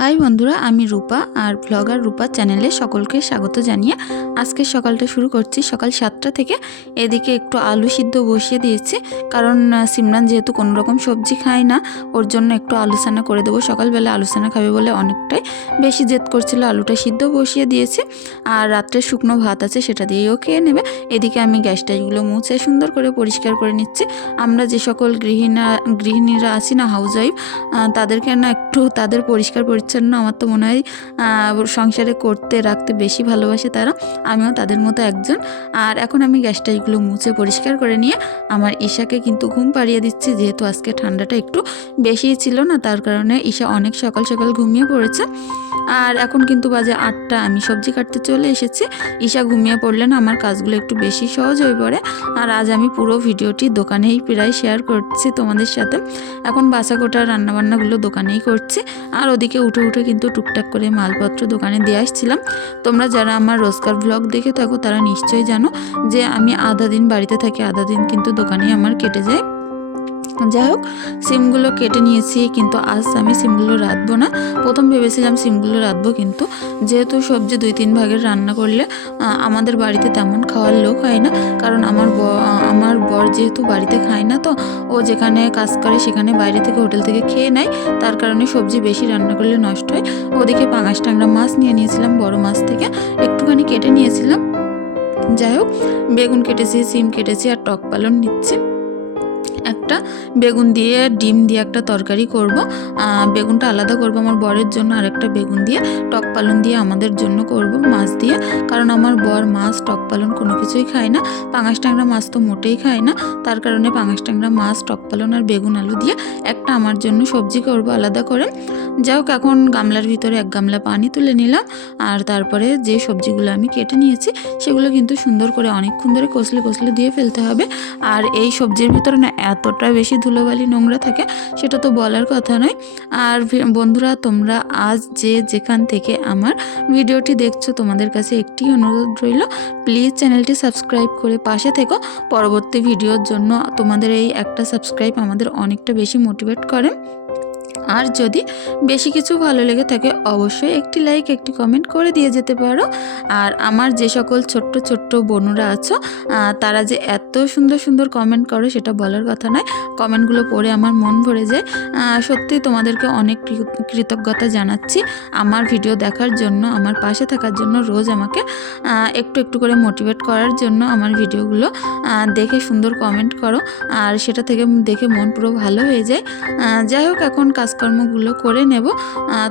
High বন্ধুরা, আমি রূপা আর blogger রূপা চ্যানেলে সকলকে স্বাগত জানিয়ে আজকে সকালটা শুরু করছি। সকাল সাতটা থেকে এদিকে একটু আলু সিদ্ধ বসিয়ে দিয়েছি। কারণ সিমরান যেহেতু কোনো রকম সবজি খায় না, ওর জন্য একটু আলু সানা করে দেবো। সকালবেলা আলু সানা খাবে বলে অনেকটাই বেশি জেদ করছিল। আলুটা সিদ্ধ বসিয়ে দিয়েছি আর রাত্রে শুকনো ভাত আছে সেটা দিয়েও খেয়ে নেবে। এদিকে আমি গ্যাস টাইসগুলো মুছে সুন্দর করে পরিষ্কার করে নিচ্ছি। আমরা যে সকল গৃহিণা, গৃহিণীরা আছি না হাউস ওয়াইফ তাদেরকে না একটু তাদের পরিষ্কার পরিচ্ছন্ন আমার তো মনে হয় সংসারে করতে, রাখতে বেশি ভালোবাসে তারা। আমিও তাদের মতো একজন। আর এখন আমি গ্যাস টাইসগুলো মুছে পরিষ্কার করে নিয়ে আমার ঈশাকে কিন্তু ঘুম পাড়িয়ে দিচ্ছি। যেহেতু আজকে ঠান্ডাটা একটু বেশিই ছিল না, তার কারণে ঈশা অনেক সকাল সকাল ঘুমিয়ে পড়েছে। আর এখন কিন্তু বাজে আটটা, আমি সবজি কাটতে চলে এসেছি। ঈশা ঘুমিয়ে পড়লে না আমার কাজগুলো একটু বেশি সহজ হয়ে পড়ে। আর আজ আমি পুরো ভিডিওটি দোকানেই প্রায় শেয়ার করছি তোমাদের সাথে। এখন বাসা কোটা রান্নাবান্নাগুলো দোকানেই করছি। আর ওদিকে উঠে উঠে উঠে কিন্তু টুকটাক করে মালপত্র দোকানে দিয়ে আসছিলাম। তোমরা যারা আমার রোজকার ব্লগ দেখে থাকো তারা নিশ্চয়ই জানো যে আমি আধা দিন বাড়িতে থাকি, আধা দিন কিন্তু দোকানেই আমার কেটে যায়। যাই হোক, সিমগুলো কেটে নিয়েছি, কিন্তু আজ আমি সিমগুলো রাঁধবো না। প্রথম ভেবেছিলাম সিমগুলো রাঁধবো, কিন্তু যেহেতু সবজি দুই তিন ভাগের রান্না করলে আমাদের বাড়িতে তেমন খাওয়ার লোক হয় না। কারণ আমার আমার বর যেহেতু বাড়িতে খায় না তো, ও যেখানে কাজ করে সেখানে বাইরে থেকে হোটেল থেকে খেয়ে নেয়। তার কারণে সবজি বেশি রান্না করলে নষ্ট হয়। ওদিকে পাঙাশ টাংরা মাছ নিয়ে নিয়েছিলাম, বড় মাছ থেকে। একটুখানি কেটে নিয়েছিলাম। যাই হোক, বেগুন কেটেছি, সিম কেটেছি আর টক পালন নিচ্ছি। একটা বেগুন দিয়ে, ডিম দিয়ে একটা তরকারি করব। বেগুনটা আলাদা করব, আমার বরের জন্য আর একটা বেগুন দিয়ে, টক পালন দিয়ে আমাদের জন্য করব মাছ দিয়ে। কারণ আমার বর মাছ, টক পালন কোনো কিছুই খায় না। পাঙাশ ট্যাংরা মাছ তো মোটেই খায় না। তার কারণে পাঙাশ ট্যাংরা মাছ, টক পালন আর বেগুন আলু দিয়ে একটা আমার জন্য সবজি করব আলাদা করে। যাই হোক, এখন গামলার ভিতরে এক গামলা পানি তুলে নিলাম, আর তারপরে যে সবজিগুলো আমি কেটে নিয়েছি, সেগুলো কিন্তু সুন্দর করে অনেকক্ষণ ধরে কষলে কষলে দিয়ে ফেলতে হবে। আর এই সবজির ভিতরে না এতটা বেশি ধুলোবালি নোংরা থাকে, সেটা তো বলার কথা নয়। আর বন্ধুরা, তোমরা আজ যে যেখান থেকে আমার ভিডিওটি দেখছ, তোমাদের কাছে একটি অনুরোধ রইল, প্লিজ চ্যানেলটি সাবস্ক্রাইব করে পাশে থেকো। পরবর্তী ভিডিওর জন্য তোমাদের এই একটা সাবস্ক্রাইব আমাদের অনেকটা বেশি মোটিভেট করে। আর যদি বেশি কিছু ভালো লেগে থাকে, অবশ্যই একটি লাইক একটি কমেন্ট করে দিয়ে যেতে পারো। আর আমার যে সকল ছোট্ট ছোট্ট বোনরা আছো তারা যে এত সুন্দর সুন্দর কমেন্ট করো, সেটা বলার কথা নয়। কমেন্টগুলো পড়ে আমার মন ভরে যায়। সত্যি তোমাদেরকে অনেক কৃতজ্ঞতা জানাচ্ছি। আমার ভিডিও দেখার জন্য, আমার পাশে থাকার জন্য, রোজ আমাকে একটু একটু করে মোটিভেট করার জন্য আমার ভিডিওগুলো দেখে সুন্দর কমেন্ট করো। আর সেটা থেকে দেখে মন পুরো ভালো হয়ে যায়। যাই হোক, এখন কাজকর্মগুলো করে নেব।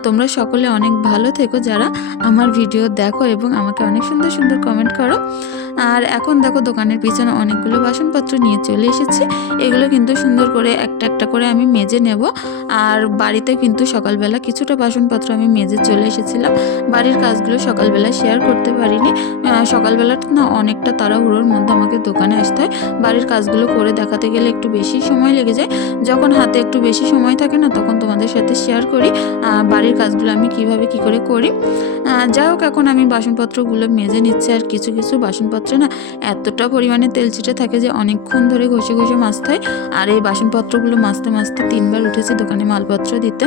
তোমরা সকলে অনেক ভালো থেকো যারা আমার ভিডিও দেখো এবং আমাকে অনেক সুন্দর সুন্দর কমেন্ট করো। আর এখন দেখো দোকানের পিছনে অনেকগুলো বাসনপত্র নিয়ে চলে এসেছি। এগুলো কিন্তু সুন্দর করে একটা একটা করে আমি মেজে নেব। আর বাড়িতে কিন্তু সকালবেলা কিছুটা বাসনপত্র আমি মেজে চলে এসেছিলাম। বাড়ির কাজগুলো সকালবেলা শেয়ার করতে পারিনি। সকালবেলা না অনেকটা তাড়াহুড়োর মধ্যে আমাকে দোকানে আসতে হয়। বাড়ির কাজগুলো করে দেখাতে গেলে একটু বেশি সময় লেগে যায়। যখন হাতে একটু বেশি সময় থাকে না, তখন তোমাদের সাথে শেয়ার করি বাড়ির কাজগুলো আমি কীভাবে কি করে করি। যাই হোক, এখন আমি বাসনপত্রগুলো মেজে নিচ্ছি আর কিছু কিছু বাসনপত্রে না এতটা পরিমাণে তেল ছিটে থাকে যে অনেকক্ষণ ধরে ঘষে ঘষে মাজতে হয়। আর এই বাসনপত্রগুলো মাজতে মাজতে তিনবার উঠেছি দোকানে মালপত্র দিতে।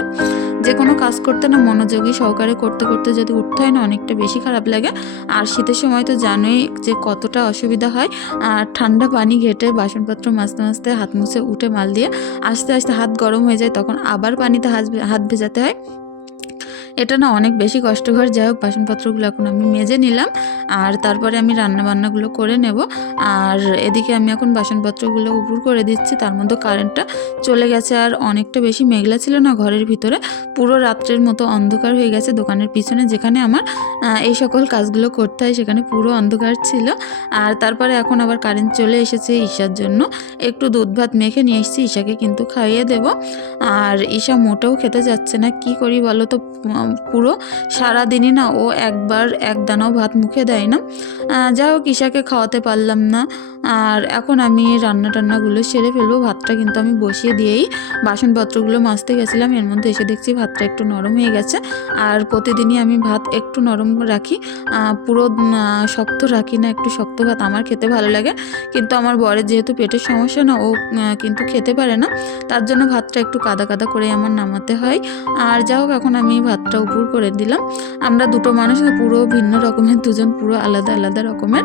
যে কোনো কাজ করতে না মনোযোগী সহকারে করতে করতে যদি উঠতে হয় না, অনেকটা বেশি খারাপ লাগে। আর শীতের সময় তো জানোই যে কতটা অসুবিধা হয়। আর ঠান্ডা পানি ঘেটে বাসনপত্র মাজতে মাজতে হাত মুছে উঠে মাল দিয়ে আস্তে আস্তে হাত গরম হয়ে যায়, তখন আবার পানিতে হাত হাত ভেজাতে হয়। এটা না অনেক বেশি কষ্টকর। যাই হোক, বাসনপত্রগুলো এখন আমি মেজে নিলাম আর তারপরে আমি রান্না বান্নাগুলো করে নেব। আর এদিকে আমি এখন বাসনপত্রগুলো উপর করে দিচ্ছি, তার মধ্যে কারেন্টটা চলে গেছে। আর অনেকটা বেশি মেঘলা ছিল না ঘরের ভিতরে, পুরো রাত্রের মতো অন্ধকার হয়ে গেছে দোকানের পিছনে যেখানে আমার এই সকল কাজগুলো করতে হয় সেখানে পুরো অন্ধকার ছিল। আর তারপরে এখন আবার কারেন্ট চলে এসেছে ঈশার জন্য। একটু দুধ ভাত মেখে নিয়ে এসেছি, ঈশাকে কিন্তু খাইয়ে দেব। আর ঈশা মোটেও খেতে যাচ্ছে না, কি করি বলো তো? পুরো সারাদিনই না, ও একবার এক দানাও ভাত মুখে দেয় না। যাই হোক, ঈশাকে খাওয়াতে পারলাম না। আর এখন আমি রান্না টান্নাগুলো সেরে ফেলব। ভাতটা কিন্তু আমি বসিয়ে দিয়েই বাসনপত্রগুলো মাজতে গেছিলাম। এর মধ্যে এসে দেখছি ভাতটা একটু নরম হয়ে গেছে। আর প্রতিদিনই আমি ভাত একটু নরম রাখি। পুরো শক্ত রাখি না, একটু শক্ত ভাত। আমার খেতে ভালো লাগে। কিন্তু আমার বরের যেহেতু পেটের সমস্যা না, ও কিন্তু খেতে পারে না। তার জন্য ভাতটা একটু কাদা কাদা করে আমার নামাতে হয়। আর যাই হোক, এখন আমি ভাতটা ভাতটা উপর করে দিলাম। আমরা দুটো মানুষ পুরো ভিন্ন রকমের, দুজন পুরো আলাদা আলাদা রকমের।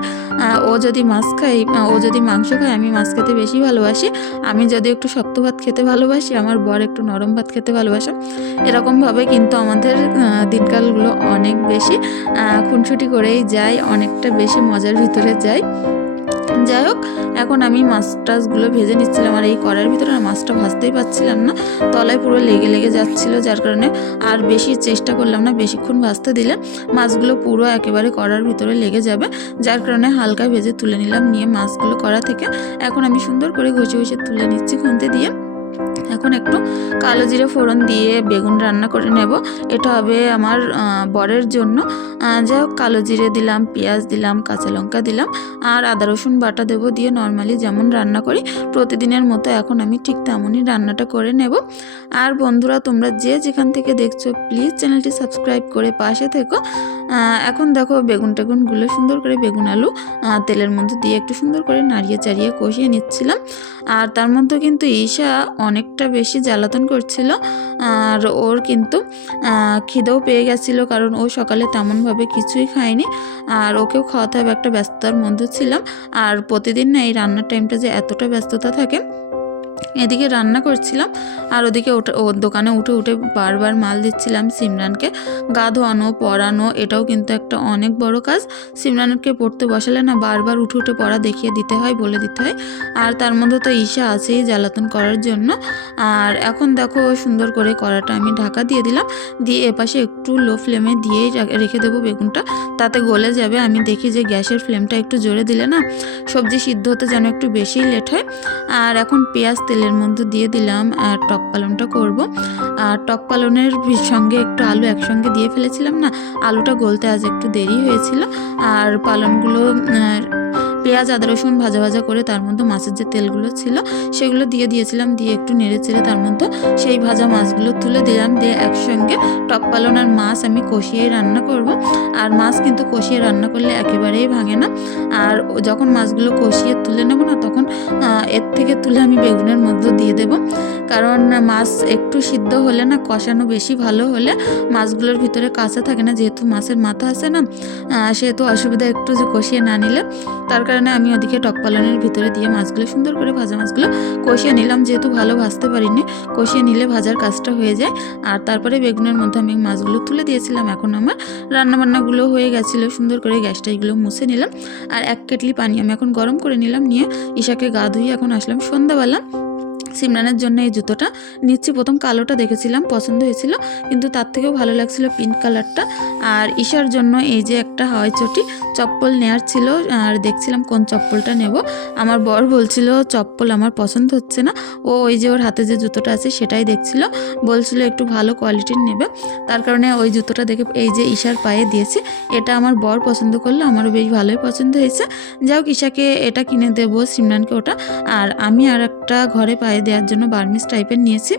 ও যদি মাছ খাই ও যদি মাংস খায়, আমি মাছ খেতে বেশি ভালোবাসি। আমি যদি একটু শক্ত ভাত খেতে ভালোবাসি, আমার বর একটু নরম ভাত খেতে ভালোবাসে। এরকমভাবে কিন্তু আমাদের দিনকালগুলো অনেক বেশি খুনসুটি করেই যায়, অনেকটা বেশি মজার ভিতরে যায়। যাই হোক এখন আমি মাছ টাছগুলো ভেজে নিচ্ছিলাম আর এই কড়াইয়ের ভিতরে না মাছটা ভাজতেই পারছিলাম না। তলায় পুরো লেগে লেগে যাচ্ছিল, যার কারণে আর বেশি চেষ্টা করলাম না, বেশিক্ষণ ভাজতে দিলে মাছগুলো পুরো একেবারে কড়ার ভিতরে লেগে যাবে। যার কারণে হালকা ভেজে তুলে নিলাম নিয়ে মাছগুলো কড়া থেকে। এখন আমি সুন্দর করে ঘষে ঘষে তুলে নিচ্ছি খুনতে দিয়ে। এখন একটু কালো জিরে ফোড়ন দিয়ে বেগুন রান্না করে নেব। এটা হবে আমার বরের জন্য। যাই হোক, কালো জিরে দিলাম, পেঁয়াজ দিলাম, কাঁচা লঙ্কা দিলাম, আর আদা, রসুন বাটা দেবো দিয়ে নর্মালি যেমন রান্না করি, প্রতিদিনের মতো এখন আমি ঠিক তেমনই রান্নাটা করে নেব। আর বন্ধুরা, তোমরা যে যেখান থেকে দেখছ, প্লিজ চ্যানেলটি সাবস্ক্রাইব করে পাশে থেকো। এখন দেখো বেগুন টেগুনগুলো সুন্দর করে বেগুন আলু তেলের মধ্যে দিয়ে একটু সুন্দর করে নাড়িয়ে চাড়িয়ে কষিয়ে নিচ্ছিলাম। আর তার মধ্যে কিন্তু ঈশা অনেকটা বেশি জ্বালাতন করছিল, আর ওর কিন্তু খিদেও পেয়ে গেছিল কারণ ও সকালে তেমনভাবে কিছুই খায়নি। আর ওকেও খাওয়াতে হবে, একটা ব্যস্ততার মধ্যে ছিলাম। আর প্রতিদিন না এই রান্নার টাইমটা যে এতটা ব্যস্ততা থাকে এদিকে রান্না করছিলাম আর ওদিকে ওটা ওর দোকানে উঠে উঠে বারবার মাল দিচ্ছিলাম সিমরানকে। গা ধোয়ানো পড়ানো এটাও কিন্তু একটা অনেক বড় কাজ। সিমরানকে পড়তে বসালে না বারবার উঠে উঠে পড়া দেখিয়ে দিতে হয়, বলে দিতে হয়। আর তার মধ্যে তো ঈশা আছেই জ্বালাতন করার জন্য। আর এখন দেখো সুন্দর করে কড়াটা আমি ঢাকা দিয়ে দিলাম। দিয়ে এপাশে একটু লো ফ্লেমে দিয়েই রেখে দেবো বেগুনটা। তাতে গলে যাবে। আমি দেখি যে গ্যাসের ফ্লেমটা একটু জোরে দিলে না সবজি সিদ্ধ হতে যেন একটু বেশিই লেট হয়। আর এখন পেঁয়াজ তেলের মধ্যে দিয়ে দিলাম আর টক পালনটা করব। আর টক পালনের সঙ্গে একটু আলু একসঙ্গে দিয়ে ফেলেছিলাম না, আলুটা গলতে আজ একটু দেরি হয়েছিল। আর পালনগুলো পেঁয়াজ, আদা, রসুন ভাজা ভাজা করে তার মধ্যে মাছের যে তেলগুলো ছিল, সেগুলো দিয়ে দিয়েছিলাম। দিয়ে একটু নেড়ে চেড়ে তার মধ্যে সেই ভাজা মাছগুলো তুলে দিলাম। দিয়ে একসঙ্গে টক পালন আর মাছ আমি কষিয়েই রান্না করব। আর মাছ কিন্তু কষিয়ে রান্না করলে একেবারেই ভাঙে না। আর যখন মাছগুলো কষিয়ে তুলে নেব না, তখন এর থেকে তুলে আমি বেগুনের মধ্যে দিয়ে দেব। কারণ মাছ একটু সিদ্ধ হলে না, কষানো বেশি ভালো হলে মাছগুলোর ভিতরে কাঁচা থাকে না। যেহেতু মাছের মাথা আছে না সেহেতু অসুবিধা একটু যে কষিয়ে না নিলে, তার কারণে আমি ওদিকে টক পালনের ভিতরে দিয়ে মাছগুলো, সুন্দর করে ভাজা মাছগুলো কষিয়ে নিলাম। যেহেতু ভালো ভাজতে পারিনি, কষিয়ে নিলে ভাজার কাজটা হয়ে যায়। আর তারপরে বেগুনের মধ্যে আমি মাছগুলো তুলে দিয়েছিলাম। এখন আমার রান্নাবান্নাগুলো হয়ে গেছিল। সুন্দর করে গ্যাসটা এগুলো মুছে নিলাম। আর এক কেটলি পানি আমি এখন গরম করে নিলাম। নিয়ে ঈশাকে গা ধুয়ে এখন আসলাম সন্ধ্যাবেলা। সিমরানের জন্য এই জুতোটা। নিচ্ছি, প্রথম কালোটা দেখেছিলাম, পছন্দ হয়েছিল, কিন্তু তার থেকেও ভালো লাগছিল পিঙ্ক কালারটা আর ঈশার জন্য এই যে একটা হাওয়াই চটি, চপ্পল নেয়ার ছিল, আর দেখছিলাম কোন চপ্পলটা নেব। আমার বর বলছিল, চপ্পল আমার পছন্দ হচ্ছে না। ও ওই যে ওর হাতে যে জুতোটা আছে, সেটাই দেখছিল। বলছিল, একটু ভালো কোয়ালিটির নেবে। তার কারণে ওই জুতোটা দেখে এই যে ঈশার পায়ে দিয়েছি, এটা আমার বর পছন্দ করল, আমারও বেশ ভালোই পছন্দ হয়েছে। যাই হোক, ঈশাকে এটা কিনে দেবো, সিমরানকে ওটা। আর আমি আর একটা ঘরে পায়ে দেওয়ার জন্য বার্মিস টাইপের নিয়েছি।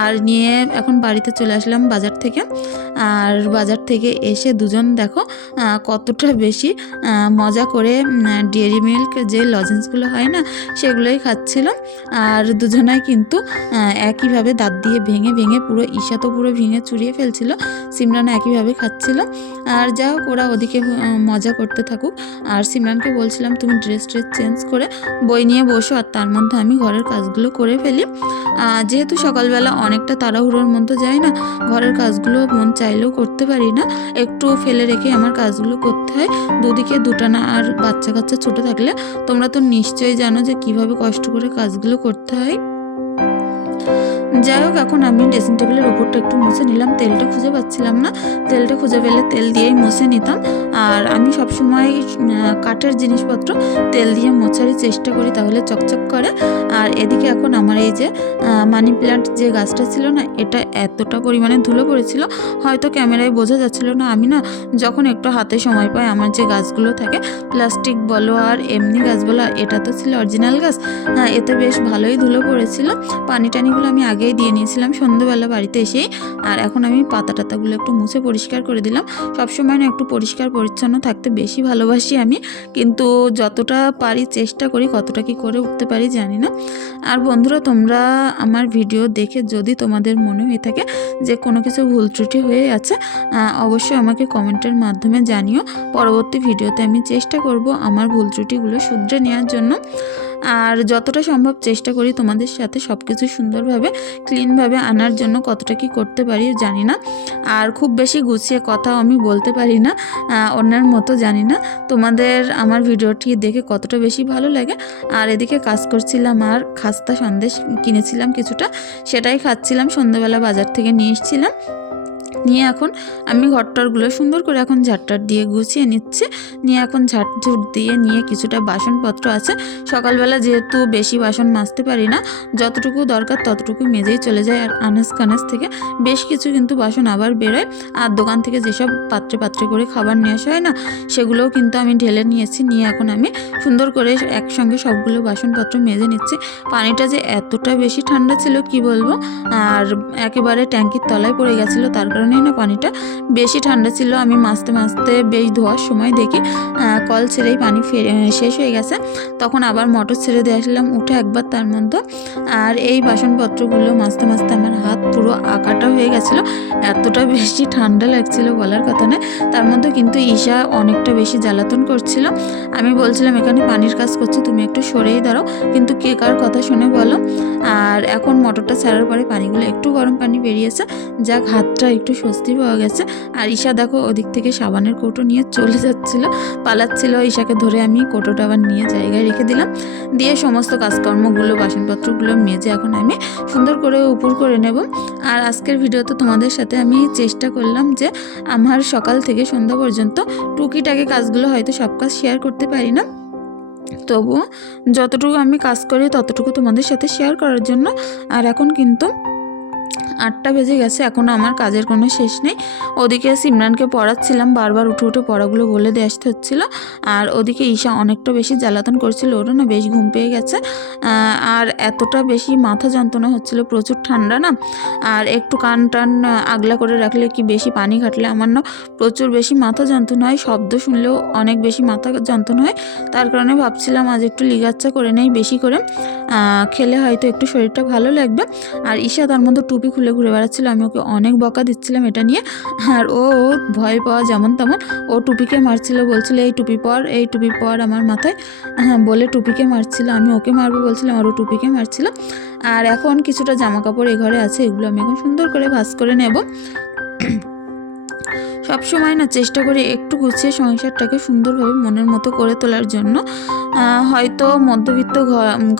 আর নিয়ে এখন বাড়িতে চলে আসলাম বাজার থেকে। আর বাজার থেকে এসে দুজন দেখো কতটা বেশি মজা করে ডেয়ারি মিল্ক যে লজেন্সগুলো হয় না, সেগুলোই খাচ্ছিলাম। আর দুজনাই কিন্তু একইভাবে দাঁত দিয়ে ভেঙে ভেঙে পুরো ঈশা তো পুরো ভেঙে চুরিয়ে ফেলছিল সিমরান একইভাবে খাচ্ছিল। আর যা হোক ওরা ওদিকে মজা করতে থাকুক। আর সিমরানকে বলছিলাম, তুমি ড্রেস ট্রেস চেঞ্জ করে বই নিয়ে বসো, আর তার মধ্যে আমি ঘরের কাজগুলো করে ফেলি। যেহেতু সকালবেলা অনেকটা তাড়াহুড়োর মধ্যে যায় না, ঘরের কাজগুলো মন চাইলেও করতে পারি না। একটু ফেলে রেখে আমার কাজগুলো করতে হয়। দুদিকে দুটানা আর বাচ্চা কাচ্চা ছোট থাকলে তোমরা তো নিশ্চয়ই জানো যে কীভাবে কষ্ট করে কাজগুলো করতে হয়। যাই হোক, এখন আমি ড্রেসিং টেবিলের ওপরটা একটু মুছে নিলাম। তেলটা খুঁজে পাচ্ছিলাম না। তেলটা খুঁজে পেলে তেল দিয়েই মুছে নিতাম। আর আমি সবসময় কাঠের জিনিসপত্র তেল দিয়ে মোছারই চেষ্টা করি তাহলে চকচক করে। আর এদিকে এখন আমার এই যে মানি প্ল্যান্ট যে গাছটা ছিল না, এটা এতটা পরিমাণে ধুলো পড়েছিল, হয়তো ক্যামেরায় বোঝা যাচ্ছিল না। আমি না যখন একটু হাতে সময় পাই, আমার যে গাছগুলো থাকে প্লাস্টিক বলো আর এমনি গাছ বলো এটা তো ছিল অরিজিনাল গাছ। হ্যাঁ এতে বেশ ভালোই ধুলো পড়েছিল। পানি টানিগুলো আমি আগেই দিয়ে নিয়েছিলাম সন্ধ্যেবেলা বাড়িতে এসেই আর এখন আমি পাতা টাতাগুলো একটু মুছে পরিষ্কার করে দিলাম। সবসময় না একটু পরিষ্কার পরিচ্ছন্ন থাকতে বেশি ভালোবাসি আমি। কিন্তু যতটা পারি চেষ্টা করি, কতটা কি করে উঠতে পারি জানি না। আর বন্ধুরা, তোমরা আমার ভিডিও দেখে যদি তোমাদের মনে হয়ে থাকে যে কোনো কিছু ভুল ত্রুটি হয়ে আছে অবশ্যই আমাকে কমেন্টের মাধ্যমে জানিও। পরবর্তী ভিডিওতে আমি চেষ্টা করব আমার ভুল ত্রুটিগুলো শুধরে নেওয়ার জন্য। আর যতটা সম্ভব চেষ্টা করি তোমাদের সাথে সব কিছু সুন্দরভাবে ক্লিনভাবে আনার জন্য কতটা কি করতে পারি জানি না। আর খুব বেশি গুছিয়ে কথাও আমি বলতে পারি না অন্যের মতো জানি না। তোমাদের আমার ভিডিওটি দেখে কতটা বেশি ভালো লাগে। আর এদিকে কাজ করছিলাম আর খাস্তা সন্দেশ কিনেছিলাম কিছুটা, সেটাই খাচ্ছিলাম। সন্ধ্যাবেলা বাজার থেকে নিয়ে এসেছিলাম। নিয়ে এখন আমি ঘরটরগুলো সুন্দর করে এখন ঝাড়টার দিয়ে গুছিয়ে নিচ্ছে। নিয়ে এখন ঝাড় ঝুট দিয়ে নিয়ে কিছুটা বাসনপত্র আছে। সকালবেলা যেহেতু বেশি বাসন মাজতে পারি না, যতটুকু দরকার ততটুকু মেজেই চলে যায় আর আনাজ কানাজ থেকে। বেশ কিছু কিন্তু বাসন আবার বেরোয়। আর দোকান থেকে যেসব পাত্রে পাত্রে করে খাবার নিয়ে আসা হয় না, সেগুলোও কিন্তু আমি ঢেলে নিয়েছি। নিয়ে এখন আমি সুন্দর করে একসঙ্গে সবগুলো বাসনপত্র মেজে নিচ্ছি। পানিটা যে এতটা বেশি ঠান্ডা ছিল, কি বলব? আর একেবারে ট্যাঙ্কির তলায় পড়ে গেছিল, তার কারণেই না পানিটা বেশি ঠান্ডা ছিল। আমি মাছতে মাছতে বেশ ধোয়ার সময় দেখি কল ছেড়েই পানি শেষ হয়ে গেছে। তখন আবার মোটর ছেড়ে দিয়ে আসলাম, উঠে একবার তার মধ্যে। আর এই বাসনপত্রগুলো মাছতে মাছতে আমার হাত পুরো আঁকাটা হয়ে গেছিল। এতটা বেশি ঠান্ডা লাগছিল বলার কথা নয়। তার মধ্যে কিন্তু ঈশা অনেকটা বেশি জ্বালাতন করছিল। আমি বলছিলাম, এখানে পানির কাজ করছি, তুমি একটু সরেই দাঁড়াও। কিন্তু কে কার কথা শুনে বলো? আর এখন মোটরটা ছাড়ার পরে পানিগুলো একটু গরম পানি বেরিয়েছে। যাক, হাতটা একটু স্বস্তি পাওয়া গেছে। আর ঈশা দেখো ওদিক থেকে সাবানের কৌটো নিয়ে চলে যাচ্ছিল। পালাচ্ছিল ঈশাকে ধরে আমি কৌটোটা আবার নিয়ে জায়গায় রেখে দিলাম। দিয়ে সমস্ত কাজকর্মগুলো, বাসনপত্রগুলো মেজে এখন আমি সুন্দর করে উপর করে নেব। আর আজকের ভিডিওতে তোমাদের সাথে আমি চেষ্টা করলাম যে আমার সকাল থেকে সন্ধ্যা পর্যন্ত টুকিটাকি কাজগুলো হয়তো সব কাজ শেয়ার করতে পারি না। তবুও যতটুকু আমি কাজ করি ততটুকু তোমাদের সাথে শেয়ার করার জন্য। আর এখন কিন্তু আটটা বেজে গেছে এখনও আমার কাজের কোনো শেষ নেই। ওদিকে সিমরানকে পড়াচ্ছিলাম, বারবার উঠে উঠে পড়াগুলো বলে দিয়ে আসতে হচ্ছিল। আর ওদিকে ঈশা অনেকটা বেশি জ্বালাতন করছিল ওটা না বেশ ঘুম পেয়ে গেছে। আর এতটা বেশি মাথা যন্ত্রণা হচ্ছিল, প্রচুর ঠান্ডা না? আর একটু কান টান আগলা করে রাখলে কি বেশি পানি ঘাটলে আমার না প্রচুর বেশি মাথা যন্ত্রণা হয়, শব্দ শুনলেও অনেক বেশি মাথা যন্ত্রণা হয়। তার কারণে ভাবছিলাম আজ একটু লিগাচ্ছা করে নেই বেশি করে। খেলে হয়তো একটু শরীরটা ভালো লাগবে। আর ঈশা তার মধ্যে টুপি খুলে ঘুরে বেড়াচ্ছিল, আমি ওকে অনেক বকা দিচ্ছিলাম এটা নিয়ে। আর ও ও ভয় পাওয়া যেমন তেমন, ও টুপিকে মারছিল, বলছিল, এই টুপি পর, এই টুপি পর আমার মাথায়। হ্যাঁ বলে টুপিকে মারছিল, আমি ওকে মারবো বলছিলাম, আর ও টুপিকে মারছিল। আর এখন কিছুটা জামা কাপড় এ ঘরে আছে, এগুলো আমি এখন সুন্দর করে ভাস করে নেব। সব সময় না চেষ্টা করি একটু গুছিয়ে সংসারটাকে সুন্দরভাবে মনের মতো করে তোলার জন্য। হয়তো মধ্যবিত্ত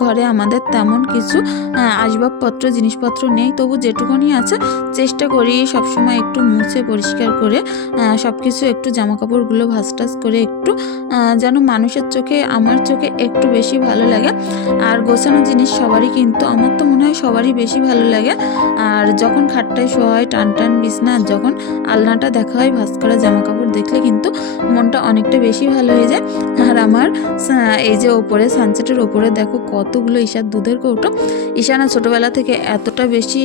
ঘরে আমাদের তেমন কিছু আসবাবপত্র, জিনিসপত্র নেই। তবু যেটুকুনি আছে চেষ্টা করি সবসময় একটু মুছে পরিষ্কার করে সব কিছু একটু জামা কাপড়গুলো ভাজ টাজ করে একটু যেন মানুষের চোখে, আমার চোখে একটু বেশি ভালো লাগে। আর গোছানো জিনিস সবারই কিন্তু, আমার তো মনে হয় সবারই বেশি ভালো লাগে। আর যখন খাটটায় শোয়া হয় টান টান বিছনা যখন আলনাটা দেখা হয় ভাজ করা জামা কাপড় দেখলে কিন্তু মনটা অনেকটা বেশি ভালো হয়ে যায়। আর আমার এই যে ওপরে সানসেটের ওপরে দেখো কতগুলো ঈশার দুধের কৌটো। ঈশা না ছোটোবেলা থেকে এতটা বেশি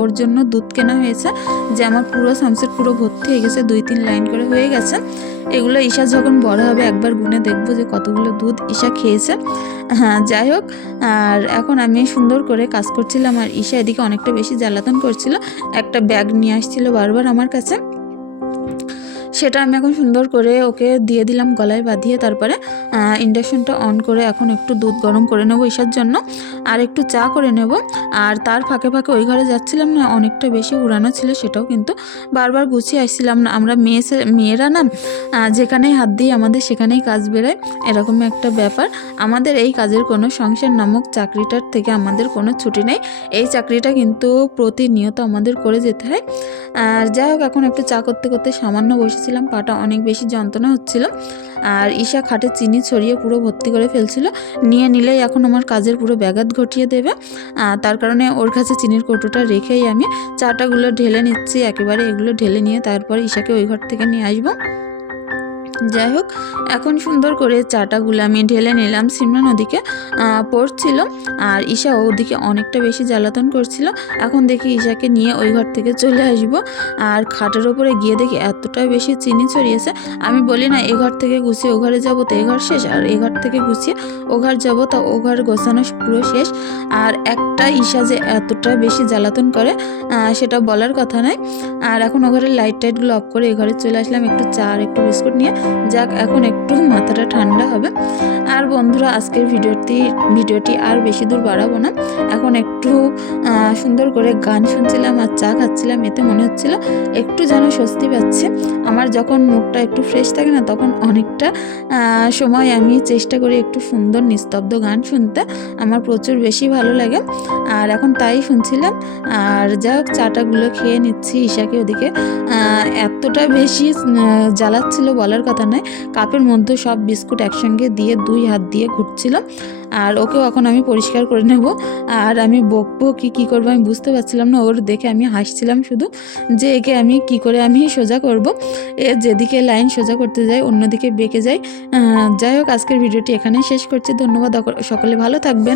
ওর জন্য দুধ কেনা হয়েছে যে আমার পুরো সানসেট পুরো ভর্তি হয়ে গেছে, দুই তিন লাইন করে হয়ে গেছে। এগুলো ঈশা যখন বড় হবে একবার গুনে দেখব যে কতগুলো দুধ ঈশা খেয়েছে। হ্যাঁ যাই হোক, আর এখন আমি সুন্দর করে কাজ করছিলাম আর ঈশা এদিকে অনেকটা বেশি জ্বালাতন করছিল। একটা ব্যাগ নিয়ে আসছিল বারবার আমার কাছে। সেটা আমি এখন সুন্দর করে ওকে দিয়ে দিলাম গলায় বাঁধিয়ে তারপরে ইন্ডাকশনটা অন করে এখন একটু দুধ গরম করে নেব ঈশার জন্য আর একটু চা করে নেব। আর তার ফাঁকে ফাঁকে ওই ঘরে যাচ্ছিলাম না, অনেকটা বেশি উড়ানো ছিল সেটাও কিন্তু বারবার গুছিয়ে আসছিলাম না। আমরা মেয়ে মেয়েরা না যেখানেই হাত দিই আমাদের সেখানেই কাজ বেরোয়, এরকম একটা ব্যাপার। আমাদের এই কাজের কোনো সংসার নামক চাকরিটার থেকে আমাদের কোনো ছুটি নেই। এই চাকরিটা কিন্তু প্রতিনিয়ত আমাদের করে যেতে হয়। আর যাই হোক, এখন একটু চা করতে করতে সামান্য বসেছিলাম পাটা অনেক বেশি যন্ত্রণা হচ্ছিল। আর ঈশা খাটে চিনি ছড়িয়ে পুরো ভর্তি করে ফেলছিল। নিয়ে নিলেই এখন আমার কাজের পুরো ব্যাঘাত ঘটিয়ে দেবে। তার কারণে ওর কাছে চিনির কৌটোটা রেখেই আমি চাটাগুলো ঢেলে নিচ্ছি, একেবারে এগুলো ঢেলে নিয়ে তারপর ঈশাকে ওই ঘর থেকে নিয়ে আসব। যাই হোক, এখন সুন্দর করে চাটাগুলো আমি ঢেলে নিলাম। সিমরান ওদিকে পড়ছিল আর ঈশা ওদিকে অনেকটা বেশি জ্বালাতন করছিল। এখন দেখি ঈশাকে নিয়ে ওই ঘর থেকে চলে আসব। আর খাটের ওপরে গিয়ে দেখি এতটা বেশি চিনি ছড়িয়েছে। আমি বলি, না, এ ঘর থেকে গুছিয়ে ও ঘরে যাব তো, এ ঘর শেষ। আর এ ঘর থেকে গুছিয়ে ও ঘর যাব তা, ও ঘর গোছানো পুরো শেষ। আর একটা ঈশা যে এতটা বেশি জ্বালাতন করে সেটা বলার কথা নয় আর এখন ও ঘরের লাইট টাইটগুলো অফ করে এ ঘরে চলে আসলাম। একটু চা আর একটু বিস্কুট নিয়ে। যাক এখন একটু মাথাটা ঠান্ডা হবে। আর বন্ধুরা আজকের ভিডিওটি ভিডিওটি আর বেশি দূর বাড়াবো না। এখন একটু সুন্দর করে গান শুনছিলাম আর চা খাচ্ছিলাম, এতে মনে হচ্ছিল একটু যেন স্বস্তি পাচ্ছে। আমার যখন মুডটা একটু ফ্রেশ থাকে না, তখন অনেকটা সময় আমি চেষ্টা করি একটু সুন্দর নিস্তব্ধ গান শুনতে। আমার প্রচুর বেশি ভালো লাগে। আর এখন তাই শুনছিলাম। আর যাই হোক চাটাগুলো খেয়ে নিচ্ছি ঈশাকে ওদিকে। এতটা বেশি জ্বালাচ্ছিল বলার কথা নয়। কাপের মধ্যে সব বিস্কুট একসঙ্গে দিয়ে দুই হাত দিয়ে ঘুরছিল আর ওকেও এখন আমি পরিষ্কার করে নেব। আর আমি বকবো কি কি করব আমি বুঝতে পারছিলাম না। ওর দেখে আমি হাসছিলাম শুধু যে একে আমি কি করে আমি সোজা করব। এ যেদিকে লাইন সোজা করতে যাই অন্যদিকে বেঁকে যাই যাই হোক, আজকের ভিডিওটি এখানে শেষ করছি। ধন্যবাদ সকলে ভালো থাকবেন।